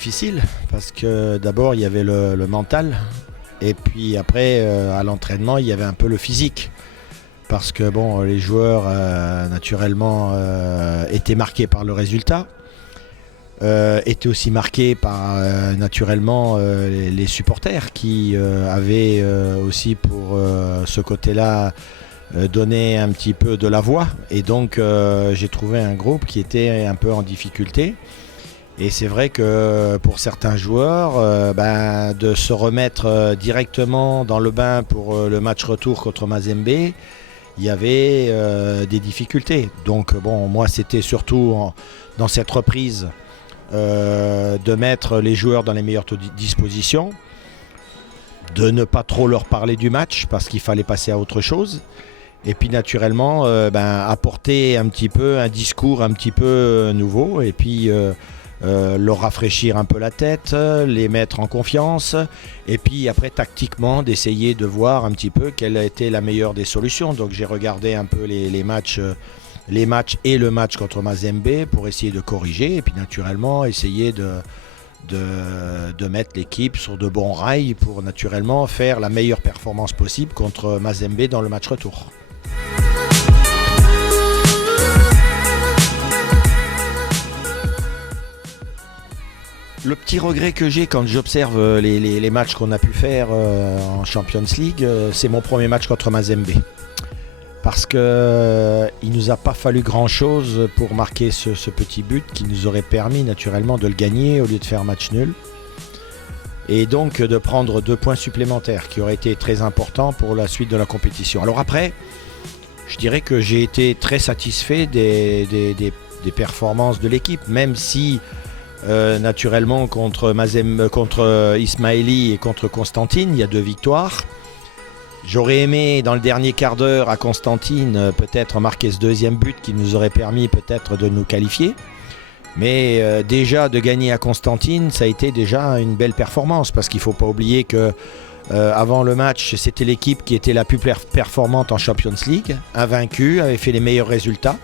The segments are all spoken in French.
difficile parce que d'abord il y avait le mental et puis après à l'entraînement il y avait un peu le physique. Parce que bon, les joueurs naturellement étaient marqués par le résultat, étaient aussi marqués par naturellement les supporters qui avaient aussi pour ce côté-là donné un petit peu de la voix. Et donc j'ai trouvé un groupe qui était un peu en difficulté. Et c'est vrai que pour certains joueurs, de se remettre directement dans le bain pour le match retour contre Mazembe, il y avait des difficultés. Donc bon, moi c'était surtout dans cette reprise de mettre les joueurs dans les meilleures dispositions, de ne pas trop leur parler du match parce qu'il fallait passer à autre chose. Et puis naturellement apporter un petit peu un discours un petit peu nouveau et puis leur rafraîchir un peu la tête, les mettre en confiance et puis après tactiquement d'essayer de voir un petit peu quelle a été la meilleure des solutions. Donc j'ai regardé un peu les matchs et le match contre Mazembe pour essayer de corriger et puis naturellement essayer de mettre l'équipe sur de bons rails pour naturellement faire la meilleure performance possible contre Mazembe dans le match retour. Le petit regret que j'ai quand j'observe les matchs qu'on a pu faire en Champions League, c'est mon premier match contre Mazembe. Parce qu'il ne nous a pas fallu grand-chose pour marquer ce petit but qui nous aurait permis naturellement de le gagner au lieu de faire match nul. Et donc de prendre 2 points supplémentaires qui auraient été très importants pour la suite de la compétition. Alors après, je dirais que j'ai été très satisfait des performances de l'équipe, même si naturellement contre Ismaili et contre Constantine, il y a 2 victoires. J'aurais aimé dans le dernier quart d'heure à Constantine peut-être marquer ce 2e but qui nous aurait permis peut-être de nous qualifier. Mais déjà de gagner à Constantine, ça a été déjà une belle performance parce qu'il ne faut pas oublier que avant le match, c'était l'équipe qui était la plus performante en Champions League, invaincue, avait fait les meilleurs résultats.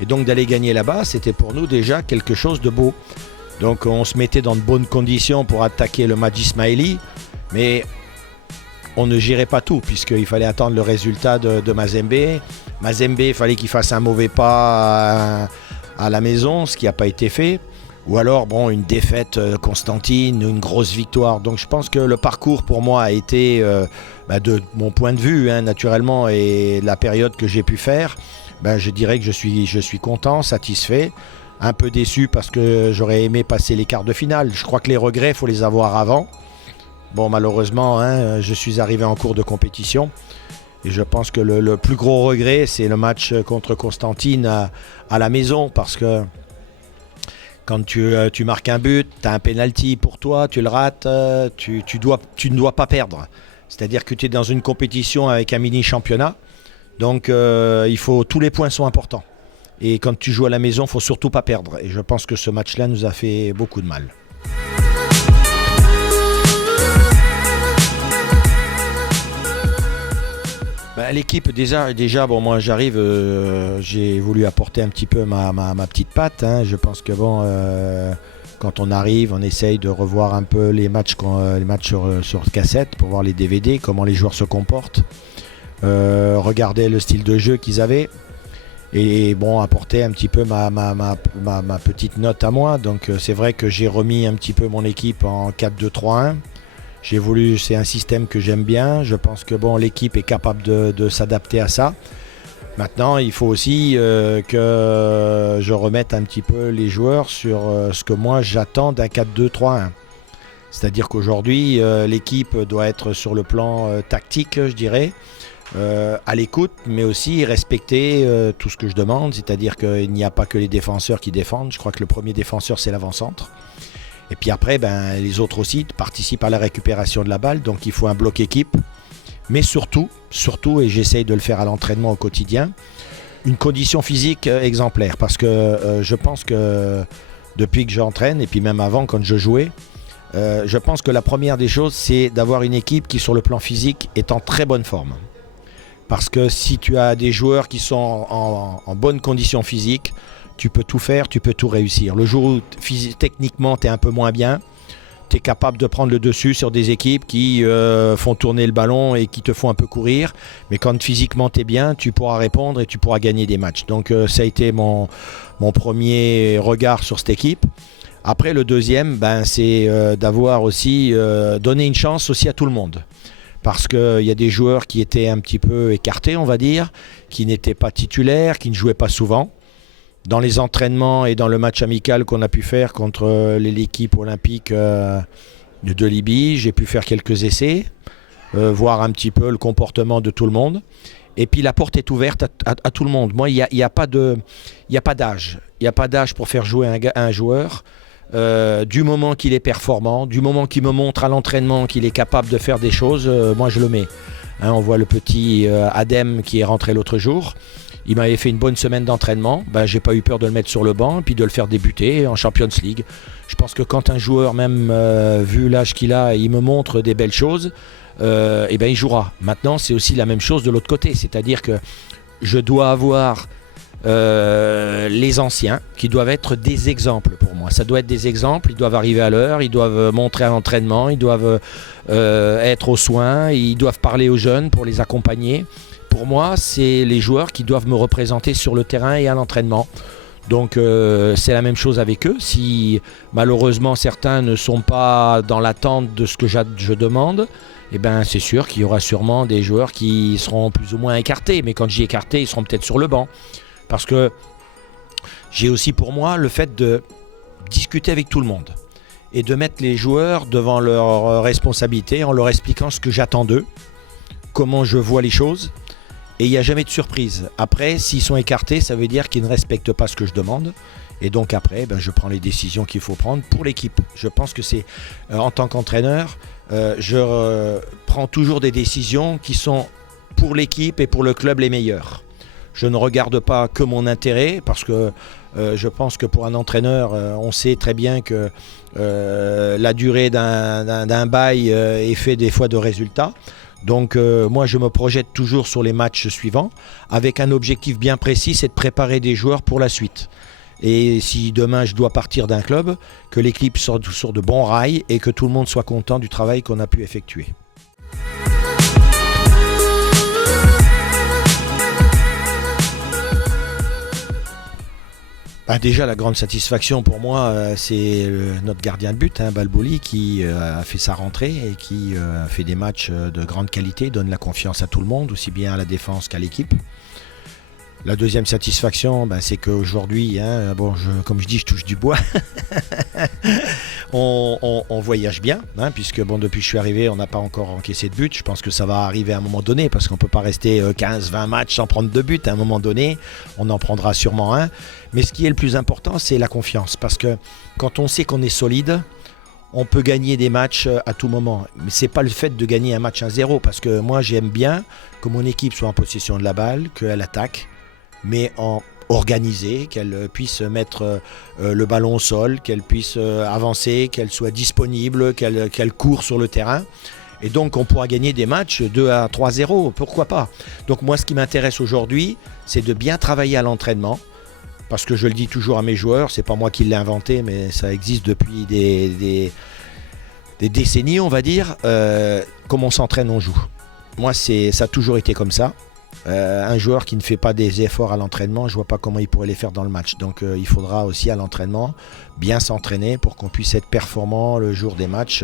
Et donc d'aller gagner là-bas, c'était pour nous déjà quelque chose de beau. Donc on se mettait dans de bonnes conditions pour attaquer le match Ismaili, mais on ne gérait pas tout puisqu'il fallait attendre le résultat de Mazembe. Mazembe, il fallait qu'il fasse un mauvais pas à la maison, ce qui n'a pas été fait. Ou alors une défaite Constantine, une grosse victoire. Donc je pense que le parcours pour moi a été, de mon point de vue naturellement, et la période que j'ai pu faire, je dirais que je suis content, satisfait. Un peu déçu parce que j'aurais aimé passer les quarts de finale. Je crois que les regrets, il faut les avoir avant. Bon, malheureusement, je suis arrivé en cours de compétition. Et je pense que le plus gros regret, c'est le match contre Constantine à la maison. Parce que quand tu marques un but, tu as un penalty pour toi, tu le rates, tu ne dois pas perdre. C'est-à-dire que tu es dans une compétition avec un mini-championnat. Donc, tous les points sont importants. Et quand tu joues à la maison, il ne faut surtout pas perdre. Et je pense que ce match-là nous a fait beaucoup de mal. L'équipe, déjà moi j'arrive, j'ai voulu apporter un petit peu ma petite patte. Je pense que quand on arrive, on essaye de revoir un peu les matchs sur cassette pour voir les DVD, comment les joueurs se comportent. Regarder le style de jeu qu'ils avaient. Et apporter un petit peu ma petite note à moi. Donc c'est vrai que j'ai remis un petit peu mon équipe en 4-2-3-1. C'est un système que j'aime bien. Je pense que l'équipe est capable de s'adapter à ça. Maintenant, il faut aussi que je remette un petit peu les joueurs sur ce que moi j'attends d'un 4-2-3-1. C'est-à-dire qu'aujourd'hui, l'équipe doit être sur le plan tactique, je dirais. À l'écoute, mais aussi respecter tout ce que je demande, c'est-à-dire qu'il n'y a pas que les défenseurs qui défendent. Je crois que le premier défenseur, c'est l'avant-centre. Et puis après, les autres aussi participent à la récupération de la balle, donc il faut un bloc équipe. Mais surtout, et j'essaye de le faire à l'entraînement au quotidien, une condition physique exemplaire. Parce que je pense que depuis que j'entraîne, et puis même avant quand je jouais, je pense que la première des choses, c'est d'avoir une équipe qui, sur le plan physique, est en très bonne forme. Parce que si tu as des joueurs qui sont en bonne condition physique, tu peux tout faire, tu peux tout réussir. Le jour où techniquement tu es un peu moins bien, tu es capable de prendre le dessus sur des équipes qui font tourner le ballon et qui te font un peu courir. Mais quand physiquement tu es bien, tu pourras répondre et tu pourras gagner des matchs. Donc ça a été mon premier regard sur cette équipe. Après, le deuxième, c'est d'avoir aussi donné une chance aussi à tout le monde. Parce qu'il y a des joueurs qui étaient un petit peu écartés, on va dire, qui n'étaient pas titulaires, qui ne jouaient pas souvent. Dans les entraînements et dans le match amical qu'on a pu faire contre l'équipe olympique de Libye, j'ai pu faire quelques essais, voir un petit peu le comportement de tout le monde. Et puis la porte est ouverte à tout le monde. Moi, il n'y a pas d'âge. Il n'y a pas d'âge pour faire jouer un joueur. Du moment qu'il est performant, du moment qu'il me montre à l'entraînement qu'il est capable de faire des choses, moi je le mets. On voit le petit Adem qui est rentré l'autre jour. Il m'avait fait une bonne semaine d'entraînement. J'ai pas eu peur de le mettre sur le banc et puis de le faire débuter en Champions League. Je pense que quand un joueur, même vu l'âge qu'il a, il me montre des belles choses, il jouera. Maintenant, c'est aussi la même chose de l'autre côté. C'est-à-dire que je dois avoir les anciens qui doivent être des exemples pour moi. Ça doit être des exemples. Ils doivent arriver à l'heure, ils doivent montrer à l'entraînement, ils doivent être aux soins, ils doivent parler aux jeunes pour les accompagner. Pour moi, c'est les joueurs qui doivent me représenter sur le terrain et à l'entraînement. Donc c'est la même chose avec eux. Si malheureusement certains ne sont pas dans l'attente de ce que je demande, c'est sûr qu'il y aura sûrement des joueurs qui seront plus ou moins écartés. Mais quand je dis écartés, ils seront peut-être sur le banc. Parce que j'ai aussi pour moi le fait de discuter avec tout le monde et de mettre les joueurs devant leurs responsabilités en leur expliquant ce que j'attends d'eux, comment je vois les choses. Et il n'y a jamais de surprise. Après, s'ils sont écartés, ça veut dire qu'ils ne respectent pas ce que je demande. Et donc après, je prends les décisions qu'il faut prendre pour l'équipe. Je pense que c'est, en tant qu'entraîneur, je prends toujours des décisions qui sont pour l'équipe et pour le club les meilleures. Je ne regarde pas que mon intérêt parce que je pense que pour un entraîneur, on sait très bien que la durée d'un bail est fait des fois de résultats. Donc moi je me projette toujours sur les matchs suivants avec un objectif bien précis, c'est de préparer des joueurs pour la suite. Et si demain je dois partir d'un club, que l'équipe sorte sur de bons rails et que tout le monde soit content du travail qu'on a pu effectuer. Déjà la grande satisfaction pour moi c'est notre gardien de but, Balbouli, qui a fait sa rentrée et qui fait des matchs de grande qualité, donne la confiance à tout le monde, aussi bien à la défense qu'à l'équipe. La deuxième satisfaction, c'est qu'aujourd'hui, comme je dis, je touche du bois. on voyage bien, puisque depuis que je suis arrivé, on n'a pas encore encaissé de but. Je pense que ça va arriver à un moment donné, parce qu'on ne peut pas rester 15-20 matchs sans prendre de but. À un moment donné, on en prendra sûrement un. Mais ce qui est le plus important, c'est la confiance. Parce que quand on sait qu'on est solide, on peut gagner des matchs à tout moment. Mais ce n'est pas le fait de gagner un match 1-0, parce que moi, j'aime bien que mon équipe soit en possession de la balle, qu'elle attaque, mais organisée, qu'elle puisse mettre le ballon au sol, qu'elle puisse avancer, qu'elle soit disponible, qu'elle court sur le terrain. Et donc on pourra gagner des matchs 2-3-0, pourquoi pas. Donc moi ce qui m'intéresse aujourd'hui, c'est de bien travailler à l'entraînement, parce que je le dis toujours à mes joueurs, c'est pas moi qui l'ai inventé, mais ça existe depuis des décennies on va dire, comme on s'entraîne, on joue. Moi ça a toujours été comme ça. Un joueur qui ne fait pas des efforts à l'entraînement, je ne vois pas comment il pourrait les faire dans le match. Donc il faudra aussi à l'entraînement bien s'entraîner pour qu'on puisse être performant le jour des matchs.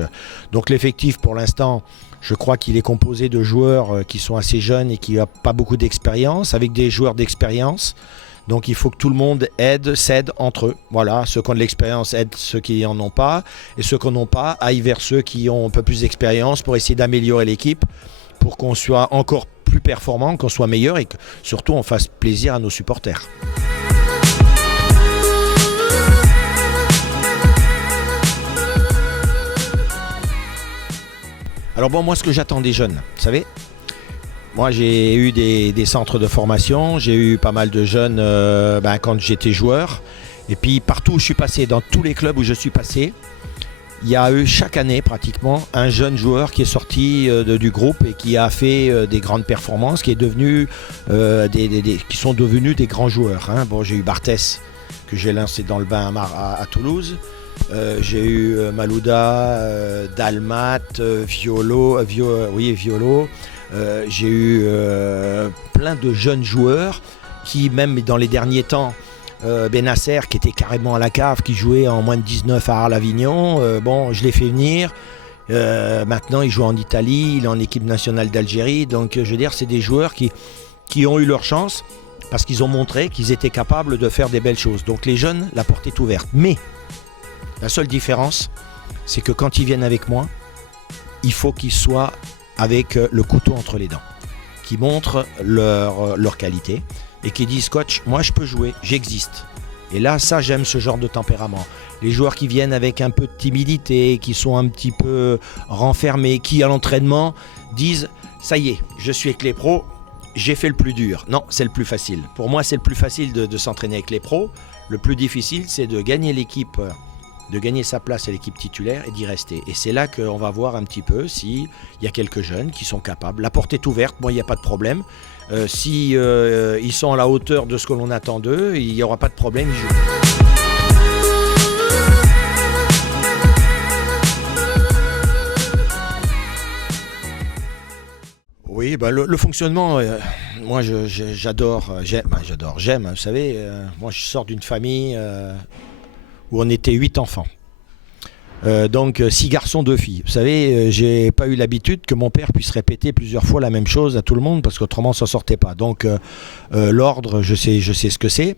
Donc l'effectif pour l'instant, je crois qu'il est composé de joueurs qui sont assez jeunes et qui n'ont pas beaucoup d'expérience, avec des joueurs d'expérience. Donc il faut que tout le monde s'aide entre eux. Voilà, ceux qui ont de l'expérience aident ceux qui n'en ont pas, et ceux qui n'en ont pas aillent vers ceux qui ont un peu plus d'expérience pour essayer d'améliorer l'équipe, pour qu'on soit encore plus performant, qu'on soit meilleur et que surtout on fasse plaisir à nos supporters. Alors moi ce que j'attends des jeunes, vous savez, moi j'ai eu des centres de formation, j'ai eu pas mal de jeunes quand j'étais joueur, et puis partout où je suis passé, dans tous les clubs où je suis passé, il y a eu chaque année pratiquement un jeune joueur qui est sorti du groupe et qui a fait des grandes performances, qui sont devenus des grands joueurs. J'ai eu Barthès que j'ai lancé dans le bain à Toulouse. J'ai eu Malouda, Dalmat, Violo. J'ai eu plein de jeunes joueurs qui, même dans les derniers temps, Benasser qui était carrément à la cave, qui jouait en moins de 19 à Arles-Avignon, je l'ai fait venir. Maintenant il joue en Italie, il est en équipe nationale d'Algérie. Donc je veux dire, c'est des joueurs qui ont eu leur chance parce qu'ils ont montré qu'ils étaient capables de faire des belles choses. Donc les jeunes, la porte est ouverte. Mais la seule différence, c'est que quand ils viennent avec moi, il faut qu'ils soient avec le couteau entre les dents, qui montrent leur qualité et qui disent coach, moi je peux jouer, j'existe. Et là, ça, j'aime ce genre de tempérament. Les joueurs qui viennent avec un peu de timidité, qui sont un petit peu renfermés, qui à l'entraînement disent ça y est, je suis avec les pros, j'ai fait le plus dur. Non, c'est le plus facile. Pour moi, c'est le plus facile de s'entraîner avec les pros. Le plus difficile, c'est de gagner l'équipe, de gagner sa place à l'équipe titulaire et d'y rester. Et c'est là qu'on va voir un petit peu s'il y a quelques jeunes qui sont capables. La porte est ouverte, moi il n'y a pas de problème. Si ils sont à la hauteur de ce que l'on attend d'eux, il n'y aura pas de problème, ils jouent. Oui, le fonctionnement, moi j'aime, vous savez, moi je sors d'une famille où on était 8 enfants. Donc 6 garçons, 2 filles. Vous savez, j'ai pas eu l'habitude que mon père puisse répéter plusieurs fois la même chose à tout le monde parce qu'autrement ça sortait pas. Donc l'ordre, je sais ce que c'est.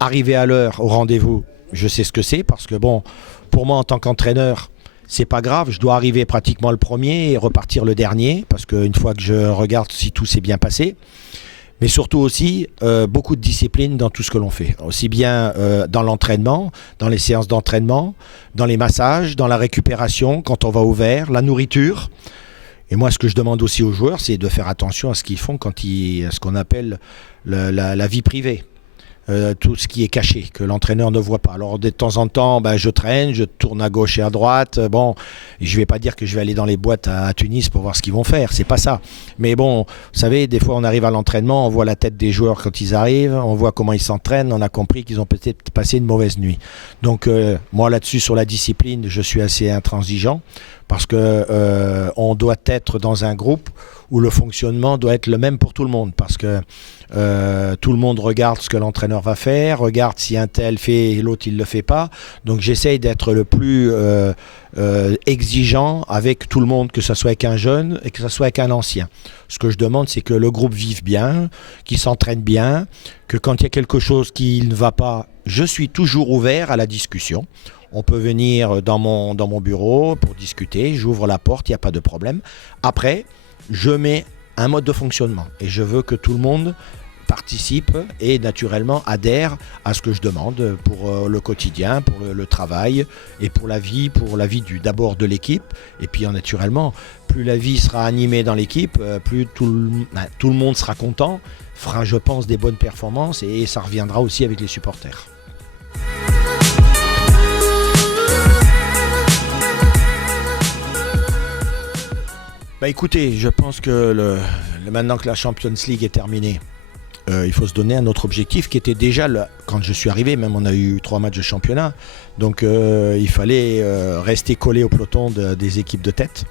Arriver à l'heure au rendez-vous, je sais ce que c'est parce que pour moi en tant qu'entraîneur, c'est pas grave, je dois arriver pratiquement le premier et repartir le dernier parce qu'une fois que je regarde si tout s'est bien passé. Mais surtout aussi, beaucoup de discipline dans tout ce que l'on fait. Aussi bien dans l'entraînement, dans les séances d'entraînement, dans les massages, dans la récupération, quand on va au vert, la nourriture. Et moi, ce que je demande aussi aux joueurs, c'est de faire attention à ce qu'ils font à ce qu'on appelle la vie privée. Tout ce qui est caché, que l'entraîneur ne voit pas. Alors de temps en temps, je traîne, je tourne à gauche et à droite. Je vais pas dire que je vais aller dans les boîtes à Tunis pour voir ce qu'ils vont faire, c'est pas ça. Mais vous savez, des fois on arrive à l'entraînement, on voit la tête des joueurs quand ils arrivent, on voit comment ils s'entraînent, on a compris qu'ils ont peut-être passé une mauvaise nuit. Donc moi là-dessus, sur la discipline, je suis assez intransigeant parce que on doit être dans un groupe où le fonctionnement doit être le même pour tout le monde parce que tout le monde regarde ce que l'entraîneur va faire, regarde si un tel fait et l'autre il le fait pas. Donc j'essaye d'être le plus exigeant avec tout le monde, que ce soit avec un jeune et que ce soit avec un ancien. Ce que je demande, c'est que le groupe vive bien, qu'il s'entraîne bien, que quand il y a quelque chose qui ne va pas, je suis toujours ouvert à la discussion. On peut venir dans mon bureau pour discuter, j'ouvre la porte, il n'y a pas de problème. Après, je mets un mode de fonctionnement et je veux que tout le monde participe et naturellement adhère à ce que je demande pour le quotidien, pour le travail et pour la vie d'abord de l'équipe. Et puis naturellement, plus la vie sera animée dans l'équipe, plus tout le monde sera content, fera je pense des bonnes performances et ça reviendra aussi avec les supporters. Écoutez, je pense que maintenant que la Champions League est terminée, il faut se donner un autre objectif qui était déjà, quand je suis arrivé, même on a eu 3 matchs de championnat, donc il fallait rester collé au peloton des équipes de tête.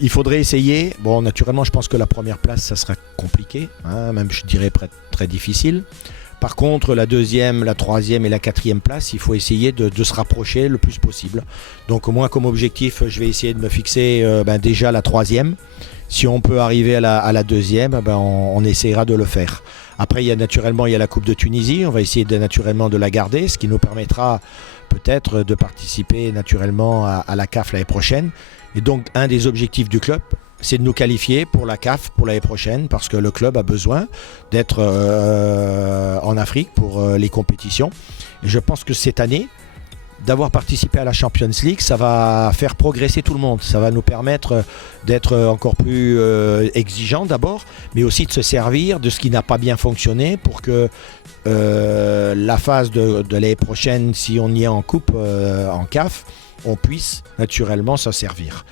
Il faudrait essayer, naturellement je pense que la première place ça sera compliqué, même je dirais très difficile. Par contre, la 2e, la 3e et la 4e place, il faut essayer de se rapprocher le plus possible. Donc moi, comme objectif, je vais essayer de me fixer déjà la 3e. Si on peut arriver à la 2e, on essaiera de le faire. Après, il y a la Coupe de Tunisie. On va essayer naturellement de la garder, ce qui nous permettra peut-être de participer naturellement à la CAF l'année prochaine. Et donc, un des objectifs du club, c'est de nous qualifier pour la CAF pour l'année prochaine parce que le club a besoin d'être en Afrique pour les compétitions. Et je pense que cette année, d'avoir participé à la Champions League, ça va faire progresser tout le monde. Ça va nous permettre d'être encore plus exigeants d'abord, mais aussi de se servir de ce qui n'a pas bien fonctionné pour que la phase de l'année prochaine, si on y est en coupe, en CAF, on puisse naturellement s'en servir.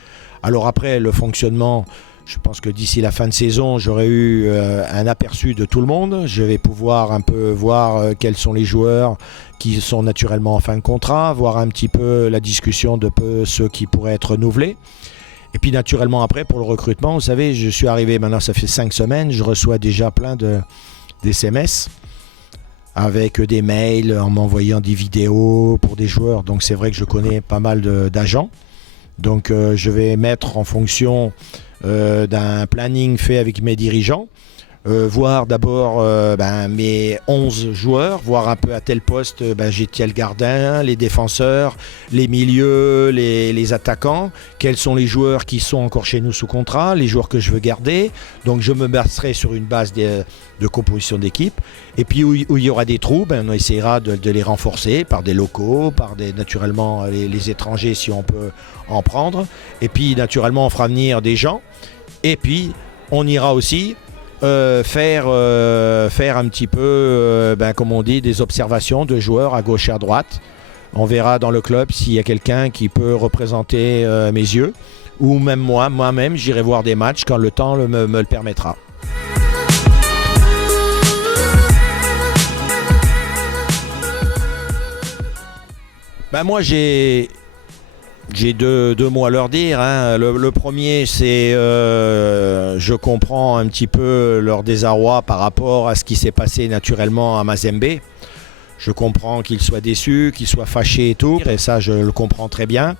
Alors après, le fonctionnement, Je pense que d'ici la fin de saison, j'aurai eu un aperçu de tout le monde. Je vais pouvoir un peu voir quels sont les joueurs qui sont naturellement en fin de contrat, voir un petit peu la discussion de ceux qui pourraient être renouvelés. Et puis naturellement après, pour le recrutement, vous savez, je suis arrivé maintenant, ça fait 5 semaines, je reçois déjà plein d'SMS avec des mails en m'envoyant des vidéos pour des joueurs. Donc c'est vrai que je connais pas mal d'agents. Donc je vais mettre en fonction d'un planning fait avec mes dirigeants, voir d'abord mes 11 joueurs, voir un peu à tel poste j'ai tel gardien, les défenseurs, les milieux, les attaquants, quels sont les joueurs qui sont encore chez nous sous contrat, les joueurs que je veux garder. Donc je me baserai sur une base de composition d'équipe. Et puis où il y aura des trous, on essaiera de les renforcer par des locaux, par naturellement les étrangers si on peut en prendre. Et puis naturellement on fera venir des gens. Et puis on ira aussi faire un petit peu, comme on dit, des observations de joueurs à gauche et à droite. On verra dans le club s'il y a quelqu'un qui peut représenter mes yeux. Ou même moi-même, j'irai voir des matchs quand le temps me le permettra. Moi, j'ai deux mots à leur dire. Le premier, c'est je comprends un petit peu leur désarroi par rapport à ce qui s'est passé naturellement à Mazembe. Je comprends qu'ils soient déçus, qu'ils soient fâchés et tout, et ça je le comprends très bien.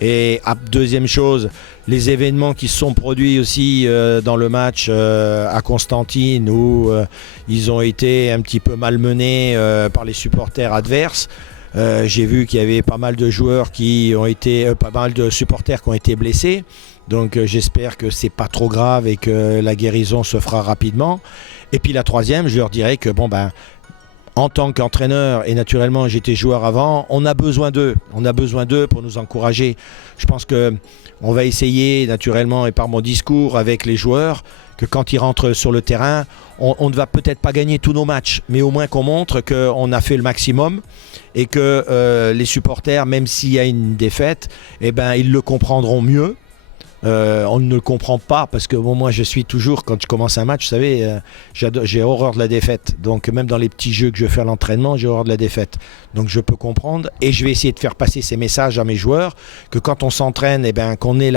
Et deuxième chose, les événements qui se sont produits aussi dans le match à Constantine où ils ont été un petit peu malmenés par les supporters adverses. J'ai vu qu'il y avait pas mal de joueurs pas mal de supporters qui ont été blessés. Donc j'espère que c'est pas trop grave et que la guérison se fera rapidement. Et puis la troisième, je leur dirais que en tant qu'entraîneur, et naturellement j'étais joueur avant, on a besoin d'eux. On a besoin d'eux pour nous encourager. Je pense qu'on va essayer naturellement et par mon discours avec les joueurs que quand ils rentrent sur le terrain, on ne va peut-être pas gagner tous nos matchs, mais au moins qu'on montre qu'on a fait le maximum et que les supporters, même s'il y a une défaite, ils le comprendront mieux. On ne le comprend pas parce que moi je suis toujours, quand je commence un match, vous savez, j'ai horreur de la défaite. Donc même dans les petits jeux que je fais à l'entraînement, j'ai horreur de la défaite. Donc je peux comprendre et je vais essayer de faire passer ces messages à mes joueurs que quand on s'entraîne, qu'on ait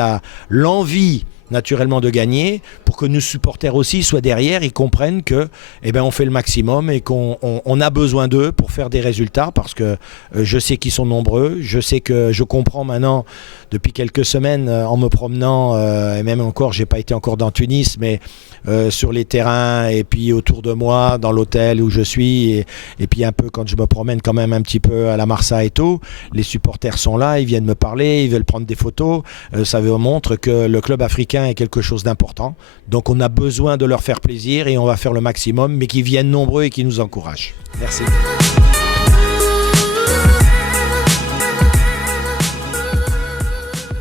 l'envie naturellement de gagner pour que nos supporters aussi soient derrière et comprennent que on fait le maximum et qu'on a besoin d'eux pour faire des résultats parce que je sais qu'ils sont nombreux, je sais que je comprends maintenant depuis quelques semaines en me promenant et même encore, j'ai pas été encore dans Tunis mais sur les terrains et puis autour de moi dans l'hôtel où je suis et puis un peu quand je me promène quand même un petit peu à la Marsa et tout, les supporters sont là, ils viennent me parler, ils veulent prendre des photos, ça montre que le club africain est quelque chose d'important. Donc on a besoin de leur faire plaisir et on va faire le maximum, mais qu'ils viennent nombreux et qu'ils nous encouragent. Merci.